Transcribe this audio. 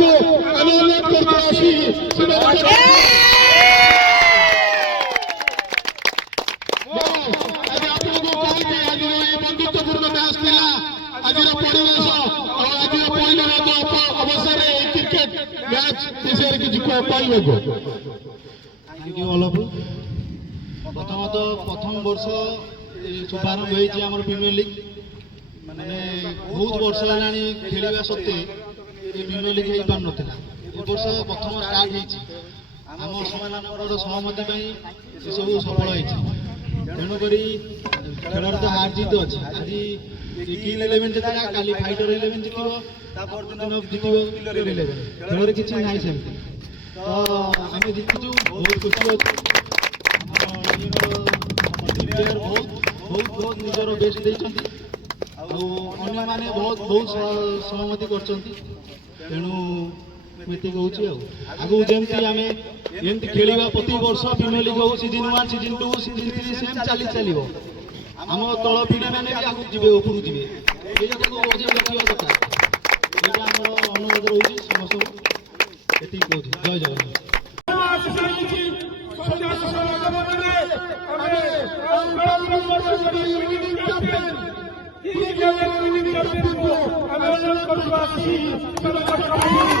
आपको अनुरोध करते आसी बंधुत्वपूर्ण मैच थिला आज परिवेश आज परिणाम अवसर क्रिकेट मैच विषय किसी कहबो थैंक यू ऑल ऑफ प्रथमत प्रथम वर्ष शुभारंभ होती आम प्रीमियर लीग माने बहुत वर्ष है खेलवा सत्वे प्रीमियर लीग हो पार ना वर्ष प्रथम स्टार्ट होम समान सहमति सब सफल हो तेणुक खेल तो हार जीत अच्छे आज किंग 11 जितला काली फाइटर 11 जितब जितब किलर 11 खेल किसी ना सेमती तो आम जीतु बहुत खुशी अच्छे प्लेयर बहुत निजर बेस्ट देते मैंने बहुत सहमति करेणु ये कहूँ आगू जमी आम एमती खेलवा प्रति वर्ष प्रीमियर लीग हो सीजन 1 सीजन 2 सीजन 3 सेम चलो आम तल पिढ़ी मैंने भी आगे जी उपरू जी ये बजे देखा दरकार ये अनुरोध रोचे समस्त ये कहूँ जय जगन्नाथ I'm